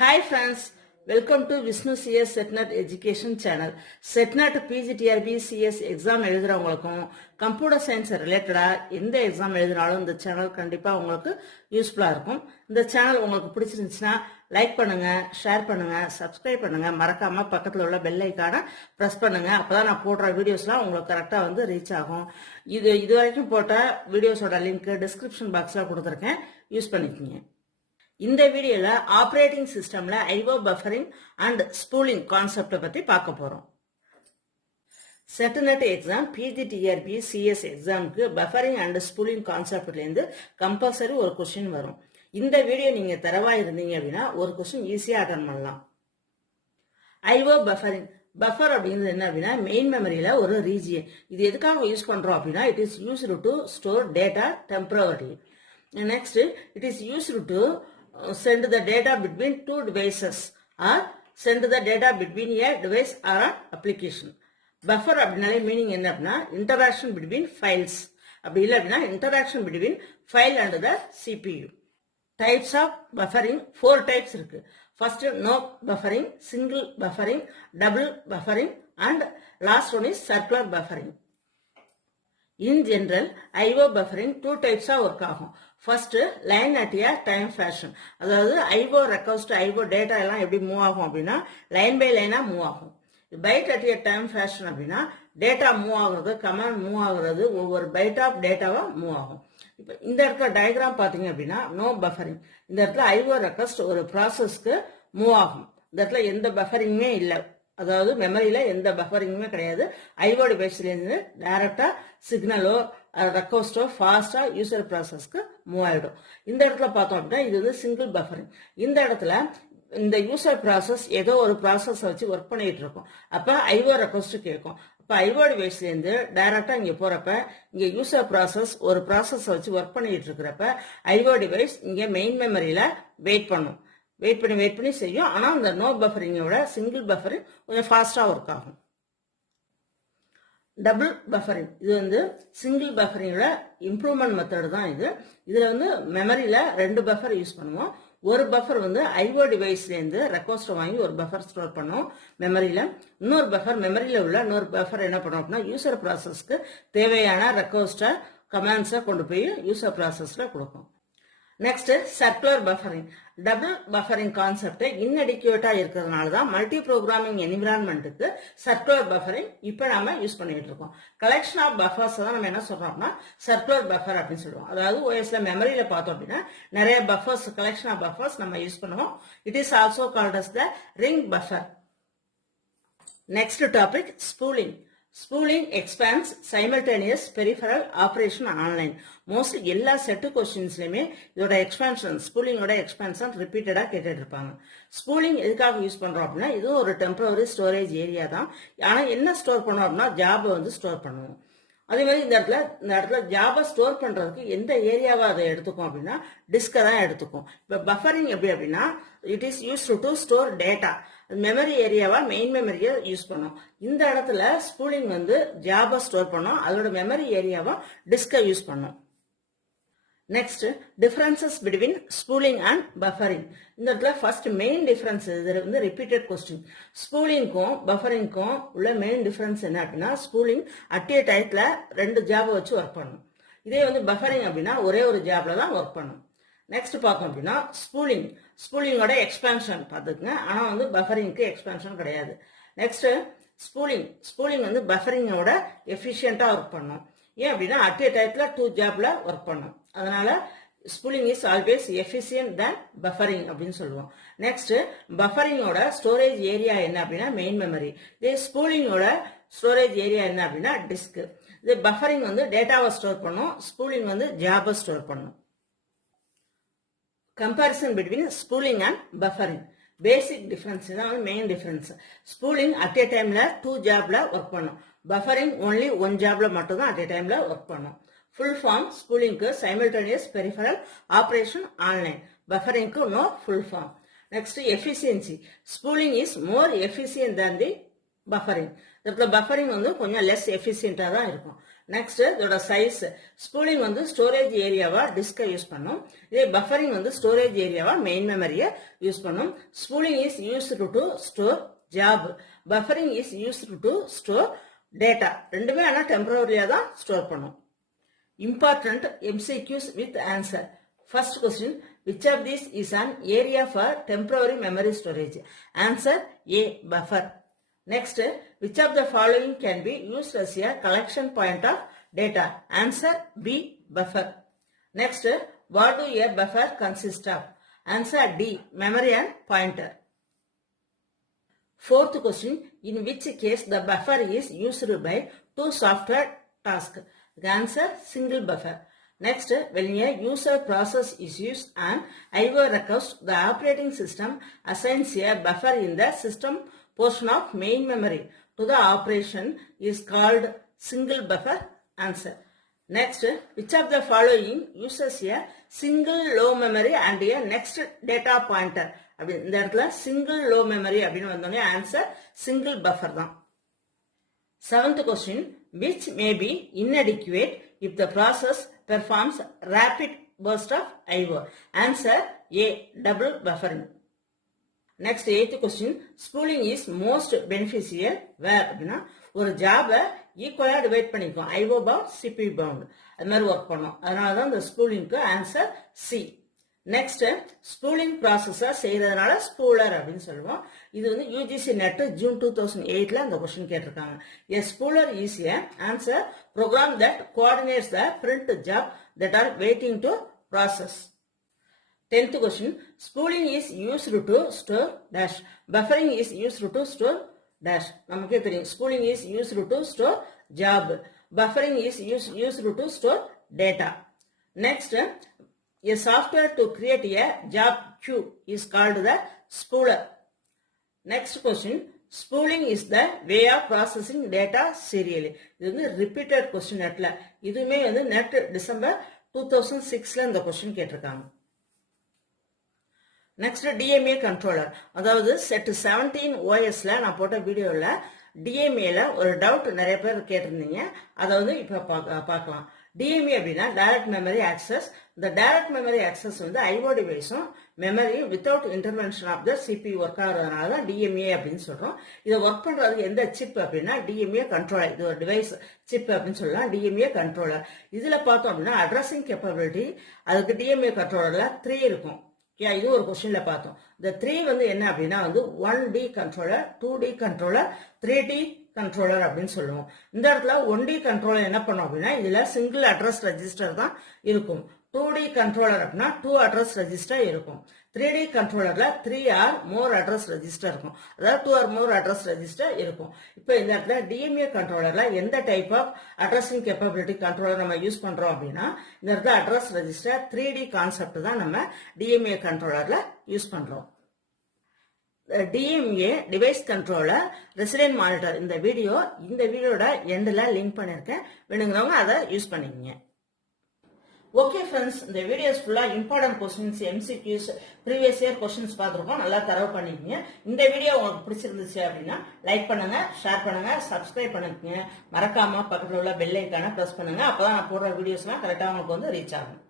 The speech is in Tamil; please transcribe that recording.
Hi friends, welcome to Vishnu CS SETNET Education Channel. SETNET PGTRB CS exam எழுதுறவங்களுக்கும் கம்ப்யூட்டர் சயின்ஸ் ரிலேட்டடா எந்த எக்ஸாம் எழுதினாலும் இந்த சேனல் கண்டிப்பா உங்களுக்கு யூஸ்ஃபுல்லா இருக்கும். இந்த சேனல் உங்களுக்கு பிடிச்சிருந்துச்சுன்னா லைக் பண்ணுங்க, ஷேர் பண்ணுங்க, சப்ஸ்கிரைப் பண்ணுங்க, மறக்காம பக்கத்துல உள்ள பெல் ஐகானை பிரஸ் பண்ணுங்க. அப்பதான் நான் போடுற வீடியோஸ்லாம் உங்களுக்கு கரெக்டா ரீச் ஆகும். இது வரைக்கும் போட்ட வீடியோஸோட லிங்க் டிஸ்கிரிப்ஷன் பாக்ஸ்ல கொடுத்துருக்கேன், யூஸ் பண்ணிக்கோங்க. இந்த வீடியோல ஆப்பரேட்டிங் சிஸ்டம்ல ஐஓ பஃபரிங் அண்ட் ஸ்பூலிங் கான்செப்ட் பத்தி பார்க்க போறோம். செட்நெட் எக்ஸாம் பிஜிடிஆர்பி சிஎஸ் எக்ஸாமுக்கு பஃபரிங் அண்ட் ஸ்பூலிங் கான்செப்ட்ல இருந்து கம்பல்சரி ஒரு கொஸ்டின் வரும். இந்த வீடியோ நீங்க தரவா இருந்தீங்க அப்படின்னா ஒரு கொஸ்டின் ஈஸியா அட்டன் பண்ணலாம். ஐஓ பஃபரிங், பஃபர் அப்படிங்கிறது என்ன அப்படின்னா மெயின் மெமரியில ஒரு ரீஜியன். இது எதுக்காக யூஸ் பண்றோம் அப்படின்னா it is used to store data temporary. Next it is used to send the data between two devices or send the data between a device or an application. Buffer அப்படினாலே மீனிங் என்ன அப்படின்னா interaction between files. அப்படி இல்லை அப்படின்னா interaction between file and the CPU. Types of buffering, 4 types இருக்கு. First no buffering, single buffering, double buffering and last one is circular buffering. In general, IO buffering 2 types work ஆகும். First, line at a time fashion. அதாவது IO request to IO data எல்லாம் எப்படி மூவ் ஆகும் அப்படின்னா லைன் பை லைனா மூவ் ஆகும். Byte at a time fashion அப்படின்னா டேட்டா மூவ் ஆகுறது, கமாண்ட் மூவ் ஆகுறது, ஒவ்வொரு பைட் ஆஃப் டேட்டாவா மூவ் ஆகும். இப்போ இந்த இடத்துல டயக்ராம் பாத்தீங்க அப்படின்னா நோ பஃபரிங். இந்த இடத்துல IO ரெக்வஸ்ட் ஒரு ப்ராசஸ்க்கு மூவ் ஆகும். இந்த இடத்துல எந்த பஃபரிங்குமே இல்லை, அதாவது மெமரியில எந்த பஃபரிங்குமே கிடையாது. ஐஓ டிவைஸ்ல இருந்து டைரக்டா சிக்னலோ ரெக்வஸ்டோ ஃபாஸ்டா யூசர் ப்ராசஸ்க்கு மூவ் ஆயிடும். இந்த இடத்துல பார்த்தோம் அப்படின்னா இது சிங்கிள் பஃபரிங். இந்த இடத்துல இந்த யூசர் ப்ராசஸ் ஏதோ ஒரு ப்ராசஸ் வச்சு ஒர்க் பண்ணிட்டு இருக்கும். அப்ப ஐஓ ரெக்வஸ்ட் கேட்கும். அப்ப ஐஓ டிவைஸ்ல இருந்து டைரக்டா இங்க போறப்ப இங்க யூசர் ப்ராசஸ் ஒரு ப்ராசஸ் வச்சு ஒர்க் பண்ணிட்டு இருக்கிறப்ப ஐஓ டிவைஸ் இங்க மெயின் மெமரியில வெயிட் பண்ணும். வெயிட் பண்ணி செய்யும். ஆனால் இந்த நோ பஃபரிங்கோட சிங்கிள் பஃபரிங் கொஞ்சம் ஃபாஸ்டா ஒர்க் ஆகும். டபுள் பஃபரிங், இது சிங்கிள் பஃபரிங்கோட இம்ப்ரூவ்மெண்ட் மெத்தட் தான் இது. இதுல மெமரியில 2 பஃபர் யூஸ் பண்ணுவோம். ஒரு பஃபர் ஐஓ டிவைஸ்ல இருந்து ரெக்வஸ்ட் வாங்கி ஒரு பஃபர் ஸ்டோர் பண்ணும் மெமரியில. இன்னொரு பஃபர் மெமரியில உள்ள இன்னொரு பஃபர் என்ன பண்ணும் அப்படின்னா யூசர் ப்ராசஸ்க்கு தேவையான ரெக்வஸ்ட கமாண்ட்ஸை கொண்டு போய் யூசர் ப்ராசஸ்ல கொடுக்கும். Next circular buffering. Double buffering concept இன்அடிக்யூட்டா இருக்கிறதுனால தான் மல்டி ப்ரோக்ராமிங் என்விரான்மெண்ட்டுக்கு சர்க்குலர் பஃபரிங் இப்ப நாம யூஸ் பண்ணிட்டு இருக்கோம். கலெக்ஷன் ஆஃப் பஃபர்ஸ் தான் நம்ம என்ன சொல்றோம் அப்படின்னா சர்க்குலர் பஃபர் அப்படின்னு சொல்லுவோம். அதாவது ஓஎஸ்ல மெமரியில பார்த்தோம் அப்படின்னா நிறைய பஃபர்ஸ், கலெக்ஷன் ஆஃப் பஃபர்ஸ் நம்ம யூஸ் பண்ணுவோம். It is also called as the ring buffer. Next topic spooling. Spooling expands simultaneous peripheral operation online. Mostly எல்லா செட்டு கொஸ்டின்ஸ்லயுமே இதோட எக்ஸ்பான்ஷன், ஸ்பூலிங்கோட எக்ஸ்பான்ஷன் ரிப்பீட்டடா கேட்டுட்டு இருப்பாங்க. ஸ்பூலிங் எதுக்காக யூஸ் பண்றோம் அப்படின்னா இது ஒரு டெம்பரரி ஸ்டோரேஜ் ஏரியா தான். ஆனா என்ன ஸ்டோர் பண்ணோம் அப்படின்னா ஜாபை ஸ்டோர் பண்ணுவோம். அதே மாதிரி இந்த இடத்துல ஜாபை ஸ்டோர் பண்றதுக்கு எந்த ஏரியாவை அதை எடுத்துக்கும் அப்படின்னா டிஸ்கை தான் எடுத்துக்கும். இப்ப பஃபரிங் எப்படி அப்படின்னா it is used to store data. Memory ஏரியாவா மெயின் மெமரியை யூஸ் பண்ணும். இந்த இடத்துல ஸ்பூலிங் ஜாபை ஸ்டோர் பண்ணும், அதோட மெமரி ஏரியாவா டிஸ்கை யூஸ் பண்ணும். Next differences between spooling and buffering. இந்த இடத்துல ஃபர்ஸ்ட் மெயின் டிஃபரன்ஸ், இது ரிப்பீட்டட் கொஸ்டின். ஸ்பூலிங்க்கும் பஃபரிங்க்கும் உள்ள மெயின் டிஃபரன்ஸ் என்ன அப்படின்னா ஸ்பூலிங் அட் ஏ டைத்துல 2 ஜாபை வச்சு ஒர்க் பண்ணும். இதே பஃபரிங் அப்படின்னா ஒரே ஒரு ஜாப்ல தான் ஒர்க் பண்ணும். நெக்ஸ்ட் பார்த்தோம் அப்படின்னா ஸ்பூலிங்கோட எக்ஸ்பான்ஷன் பார்த்துக்குங்க. ஆனா பஃபரிங்க்கு எக்ஸ்பான்ஷன் கிடையாது. நெக்ஸ்ட் ஸ்பூலிங் பஃபரிங்கோட எஃபிஷியன்டா ஒர்க் பண்ணும். ஏன் அப்படின்னா அட் ஏ டைத்துல 2 ஜாப்ல ஒர்க் பண்ணும். அதனால spooling is always efficient than buffering அப்படின்னு சொல்லுவோம். நெக்ஸ்ட் பஃபரிங்கோட ஸ்டோரேஜ் ஏரியா என்ன அப்படின்னா மெயின் மெமரி. இதே ஸ்பூலிங்கோட ஸ்டோரேஜ் ஏரியா என்ன அப்படின்னா டிஸ்க். இது பஃபரிங் டேட்டாவை ஸ்டோர் பண்ணும், ஸ்பூலிங் ஜாபை ஸ்டோர் பண்ணும். Comparison between spooling and buffering. Basic difference தான் main difference. Spooling at a timeல 2 ஜாப்ல ஒர்க் பண்ணும். Buffering only 1 ஜாப்ல மட்டும் தான் at a timeல ஒர்க் பண்ணும். Full form spoolingக்கு simultaneous peripheral operation online. Bufferingக்கு no full form. Next efficiency. Spooling is more efficient than the buffering. இதுல buffering கொஞ்சம் less efficient தான் இருக்கும். நெக்ஸ்ட் இதோட சைஸ் ஸ்பூலிங் வந்து ஸ்டோரேஜ் ஏரியாவா டிஸ்கை யூஸ் பண்ணும். இதே பஃபரிங் வந்து ஸ்டோரேஜ் ஏரியாவா மெயின் மெமரியை யூஸ் பண்ணும். Spooling is used to store job, buffering is used to store data. ரெண்டுமே ஆனால் டெம்பரரியா தான் ஸ்டோர் பண்ணும். Important MCQs with answer. First question, which of these is an area for temporary memory storage? Answer A, buffer. Next, which of the following can be used as a collection point of data? Answer B, buffer. Next, what do a buffer consist of? Answer D, memory and pointer. Fourth question, in which case the buffer is used by two software tasks? The answer, single buffer. Next, when a user process is used an IO request, the operating system assigns a buffer in the system portion of main memory to the operation is called single buffer. Answer. Next, which of the following uses a single low memory and a next data pointer? இந்த இடத்துல single low memory அப்படின்னு வந்தோடனே ஆன்சர் single buffer தான். Seventh question, which may be inadequate if the process performs rapid burst of IO? Answer A, double buffering. Next, eighth question, spooling is most beneficial where அப்படின்னா ஒரு ஜாபை ஈக்குவலா டிவைட் பண்ணிக்கும். IO bound, CPU bound அது மாதிரி ஒர்க் பண்ணும். அதனால தான் இந்த ஸ்பூலிங்க்கு ஆன்சர் C. நெக்ஸ்ட் ஸ்பூலிங் ப்ராசஸை செய்யறதுனால ஸ்பூலர் அப்படின்னு சொல்லுவோம். இது வந்து யூஜிசி நெட் ஜூன் 2008ல அந்த கொஸ்டின் கேட்டிருக்காங்க. A spooler is a answer program that coordinates the print job that are waiting to process. 10th question, spooling is used to store dash, buffering is used to store dash. நமக்கே தெரியும் spooling is used to store job, buffering is used to store data. Next, a software to create a job queue is called the spooler. Next question, spooling is the way of processing data serially. இது வந்து repeated question netல. இதுமே வந்து net December 2006ல இந்த question கேட்டிருக்காங்க. Next, DMA controller. அதாவது set 17 OSல நான் போட்ட வீடியோல DMAல ஒரு டவுட் நிறைய பேர் கேட்டிருந்தீங்க. அதை வந்து இப்ப பார்க்கலாம். DMA அப்படின்னா டைரக்ட் மெமரி ஆக்சஸ். இந்த டைரக்ட் மெமரி ஆக்சஸ் வந்து IO டிவைஸும் memory without intervention of the CPU work ஆகுறதுனால தான் DMA அப்படின்னு சொல்றோம். இதை ஒர்க் பண்றதுக்கு எந்த சிப் அப்படின்னா DMA கண்ட்ரோலர். இது ஒரு டிவைஸ் சிப் அப்படின்னு சொல்லலாம். DMA controller. இதுல பார்த்தோம் அப்படின்னா அட்ரஸிங் கேப்பபிலிட்டி அதுக்கு DMA கண்ட்ரோலர்ல 3 இருக்கும். இது ஒரு கொஸ்டின்ல பார்த்தோம். இந்த 3 வந்து என்ன அப்படின்னா வந்து 1D controller, 2D controller, 3D controller அப்படின்னு சொல்லுவோம். இந்த இடத்துல 1D கண்ட்ரோலர் என்ன பண்ணும் அப்படின்னா இதுல சிங்கிள் அட்ரஸ் ரெஜிஸ்டர் தான் இருக்கும். 2D கண்ட்ரோலர் அப்படின்னா 2 அட்ரஸ் ரெஜிஸ்டர் இருக்கும். 3D கண்ட்ரோலர்ல 3 ஆர் மோர் அட்ரஸ் ரெஜிஸ்டர் இருக்கும். அதாவது 2 ஆர் மோர் அட்ரஸ் ரெஜிஸ்டர் இருக்கும். இப்போ இந்த இடத்துல DMA கண்ட்ரோலர்ல எந்த type of addressing capability controller நம்ம யூஸ் பண்றோம் அப்படின்னா இந்த இடத்துல அட்ரஸ் ரெஜிஸ்டர் 3D கான்செப்ட் தான் நம்ம DMA கண்ட்ரோலர்ல யூஸ் பண்றோம். DMA device controller resident monitor இந்த வீடியோட எண்ட்ல லிங்க் பண்ணிருக்கேன். வேணுங்கிறவங்க அதை யூஸ் பண்ணிக்கங்க. ஓகே ஃப்ரெண்ட்ஸ், இந்த வீடியோஸ் ஃபுல்லா important questions MCQs previous year questions பார்த்துருக்கோம். நல்லா தரவு பண்ணிக்கங்க. இந்த வீடியோ உங்களுக்கு பிடிச்சிருந்துச்சு அப்படின்னா லைக் பண்ணுங்க, ஷேர் பண்ணுங்க, சப்ஸ்கிரைப் பண்ணிக்கங்க. மறக்காம பக்கத்தில் உள்ள பெல் ஐக்கானை பிரஸ் பண்ணுங்க. அப்பதான் நான் போடுற வீடியோஸ்லாம் கரெக்டாக உங்களுக்கு வந்து ரீச் ஆகும்.